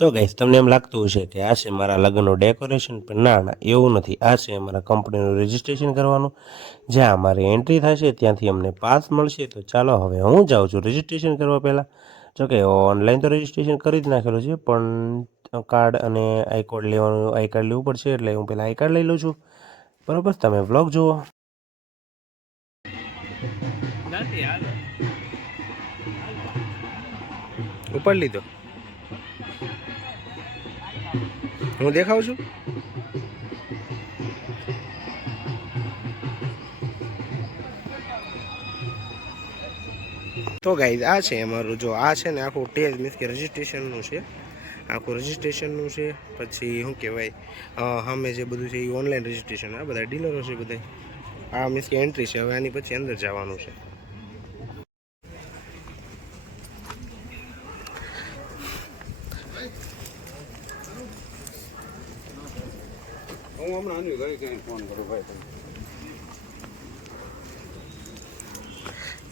તો ગાઈસ તમને એમ લાગતું હશે કે આ છે મારા લગ્નનું ડેકોરેશન, પણ ના એવું નથી. આ છે અમારા કંપનીનું રજિસ્ટ્રેશન કરવાનું, જ્યાં અમારી એન્ટ્રી થશે ત્યાંથી અમને પાસ મળશે. તો ચાલો હવે હું જાઉં છું રજિસ્ટ્રેશન કરવા પહેલાં. જોકે ઓનલાઈન તો રજિસ્ટ્રેશન કરી જ નાખેલું છે, પણ કાર્ડ અને આઈ કાર્ડ લેવું પડશે, એટલે હું પહેલાં આઈ કાર્ડ લઈ લઉં છું. બરાબર, તમે વ્લોગ જુઓ. ઉપર લીધો હું દેખાઉં છું. તો ગાઈઝ આ છે અમારું, જો આ છે ને આખું ટેજ મીન્સ કે રજિસ્ટ્રેશનનું છે, આખું રજિસ્ટ્રેશનનું છે. પછી શું કહેવાય, સામે જે બધું છે એ ઓનલાઈન રજિસ્ટ્રેશન, આ બધા ડીલરો છે બધા. આ મીન્સ કે એન્ટ્રી છે, હવે આની પછી અંદર જવાનું છે.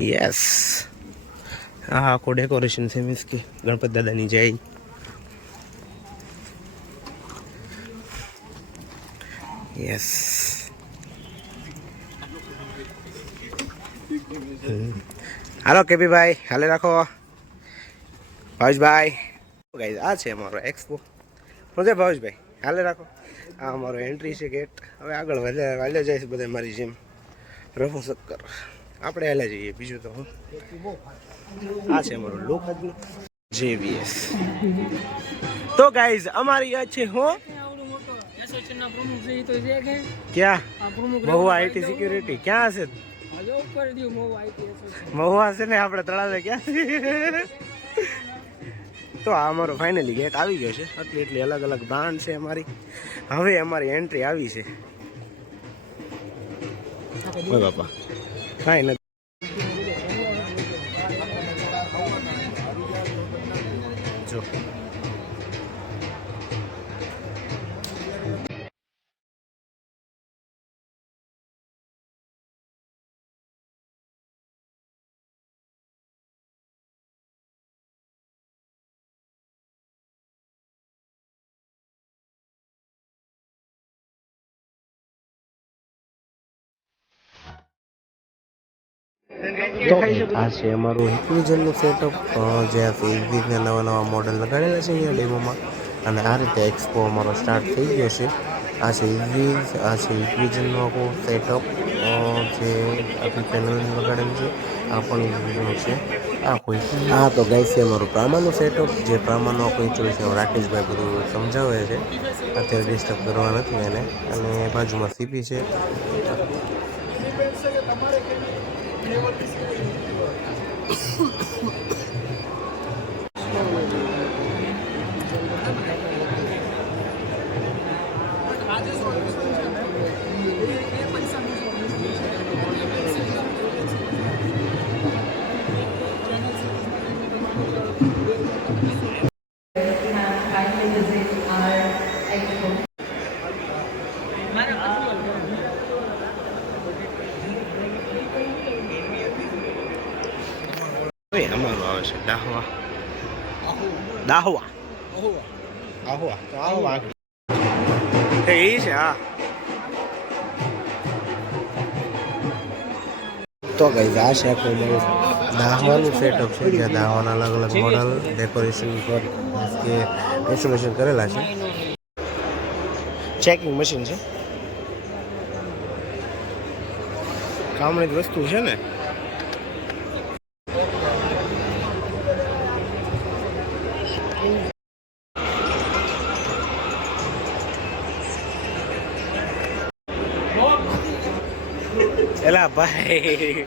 યસ, હા આખું ડેકોરેશન છે, મીન્સ કે ગણપતિ દાદાની જય. યસ, હાલો કેપીભાઈ, હાલે રાખો ભાવેશભાઈ. ગાઈઝ આ છે અમારો એક્સપો. શું છે ભાવેશભાઈ, હાલે રાખો. આ અમારો એન્ટ્રી છે ગેટ. હવે આગળ હાલ્યા જાય છે બધા મારી જેમ રફુ શક્કર. આપણે હાલ્યા જઈએ, બીજું તો હું. આ છે અમારો લુક આજનો JVS. તો ગાઈઝ અમારી આ છે હું ક્યાં મહુવા આઈટી સિક્યુરિટી ક્યાં હશે? મહુવા હશે ને, આપણે તળાવે ક્યાં છે? તો આ અમારો ફાઇનલી ગેટ આવી ગયો છે. એટલી અલગ અલગ બ્રાન્ડ છે અમારી. હવે અમારી એન્ટ્રી આવી છે. ઓય બાપા, કાંઈ નથી. જો તો આ છે અમારું હિકવિઝનનું સેટઅપ, જે હિકવિઝના નવા નવા મોડલ લગાડેલા છે અહીંયા ડેમોમાં. અને આ રીતે એક્સપો અમારો સ્ટાર્ટ થઈ ગયો છે. આ છે હિકવિઝ, આ છે હિકવિઝનનું આખું સેટઅપ, જે આપણી પેનલને લગાડેલું છે. આ પણ હિકવિઝનનું છે. આ તો ગાઈસ છે અમારું પ્રામાનું સેટઅપ, જે પ્રામાનું આખું ઇન્સ્ટોલેશન રાકેશભાઈ બધું સમજાવે છે. અત્યારે ડિસ્ટર્બ કરવા નથી એને. અને બાજુમાં સીપી છે. અમારું આવે છે દાહવા, દાહવા, આહવા, આહવા એ છે. હા તો ગઈ આ છે આખું દાહવાનું સેટઅપ છે, જ્યાં દાહવાના અલગ અલગ મોડલ ડેકોરેશન પર કે ઇન્સ્ટોલેશન કરેલા છે. ચેકિંગ મશીન છે, કામની જ વસ્તુ છે ને. એલા ભાઈ,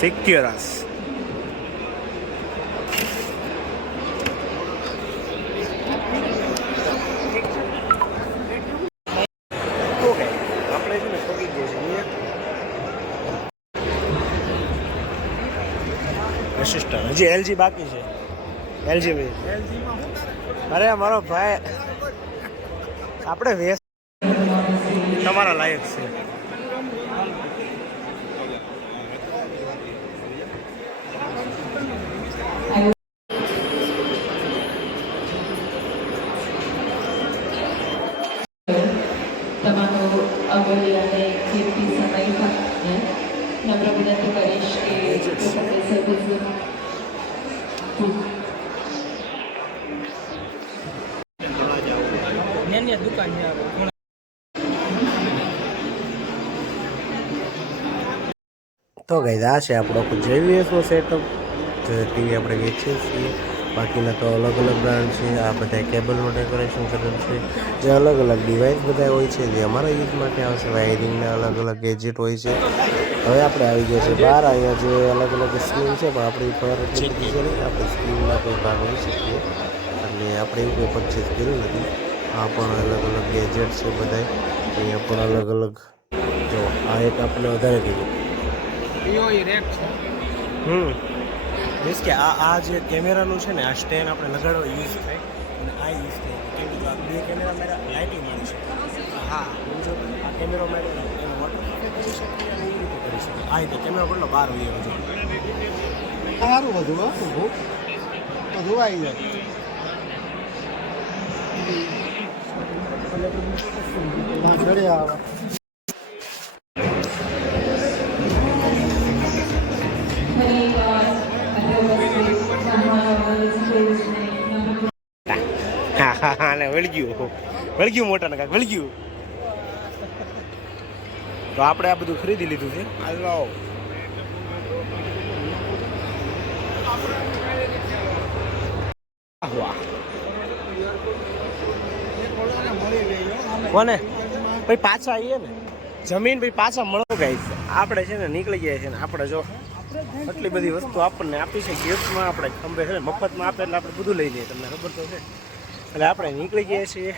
સિક્યોરસ. ઓકે, આપણે છે ને પગી ગયા છીએ અસિસ્ટન્ટ. હજી LG બાકી છે. LG અરે મારો ભાઈ, આપણે વેસ્ટ તમારા લાયક છે. દુકાન તો ગાઈઝ આ છે આપણો JVSનો સેટઅપ. ટીવી આપણે વેચીએ છીએ. બાકીના તો અલગ અલગ બ્રાન્ડ છે. આ બધા કેબલનું ડેકોરેશન કરેલ છે. જે અલગ અલગ ડિવાઇસ બધા હોય છે જે અમારા યુઝ માટે આવશે. વાયરિંગના અલગ અલગ ગેજેટ હોય છે. હવે આપણે આવી ગયા છે બહાર. અહીંયા જે અલગ અલગ સ્કીમ છે પણ આપણી પર એટલી બધી છે નહીં. આપણે સ્કીમના કોઈ ભાગ હોઈ શકીએ એટલે આપણે એવું કોઈ પરચેસ કર્યું નથી. આ પણ અલગ અલગ ગેજેટ છે બધા. અહીંયા પણ અલગ અલગ જો આ એક આપણે વધારે કીધું મીન્સ કે આ જે કેમેરાનું છે ને આ સ્ટેન્ડ આપણે લગાડવા યુઝ થાય અને આ યુઝ થાય કેમ કે આ બે કેમેરા મારા લાઇટિંગ મળી શકે. હા જો આ કેમેરો મારે એનો વોટરપ્રૂફ કરી શકીએ અને એવી રીતે કરી શકીએ. આ રીતે કેમેરો કેટલો બહાર હોય એવો જોઈએ. સારું બધું બધું આવી જાય. ઘરે આવે વળગ્યું મોટા ને કાંક વળગ્યું. તો આપણે આ બધું ખરીદી લીધું છે. હાલો કોને ભાઈ પાછા આવીએ ને જમીન ભાઈ પાછા મળો ગાઈસ. આપણે છે ને નીકળી ગયા છે ને આપણે જો આટલી બધી વસ્તુ આપણને આપી છે ગિફ્ટમાં. આપણે ખંભે છે ને મફતમાં આપે એટલે આપણે બધું લઈ લઈએ. તમને ખબર તો છે. એટલે આપણે નીકળી ગયા છીએ.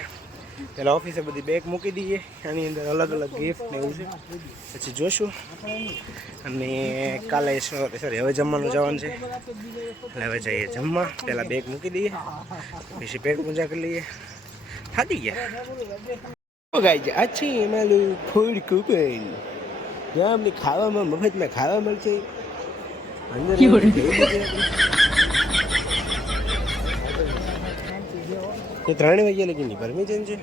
પહેલાં ઓફિસે બધી બેગ મૂકી દઈએ. આની અંદર અલગ અલગ ગિફ્ટ ને એવું છે. પછી જોશું અને કાલે સોરી હવે જમવાનું જવાનું છે એટલે હવે જઈએ જમવા. પહેલાં બેગ મૂકી દઈએ પછી પેટ પૂજા કરી લઈએ. થાકી ગયા ગાય અચ્છી એમાં ફૂડ કૂપન જ્યાં અમને ખાવામાં મફતમાં ખાવા મળશે. અંદર 3 વાગ્યા લગીની પરમિશન છે.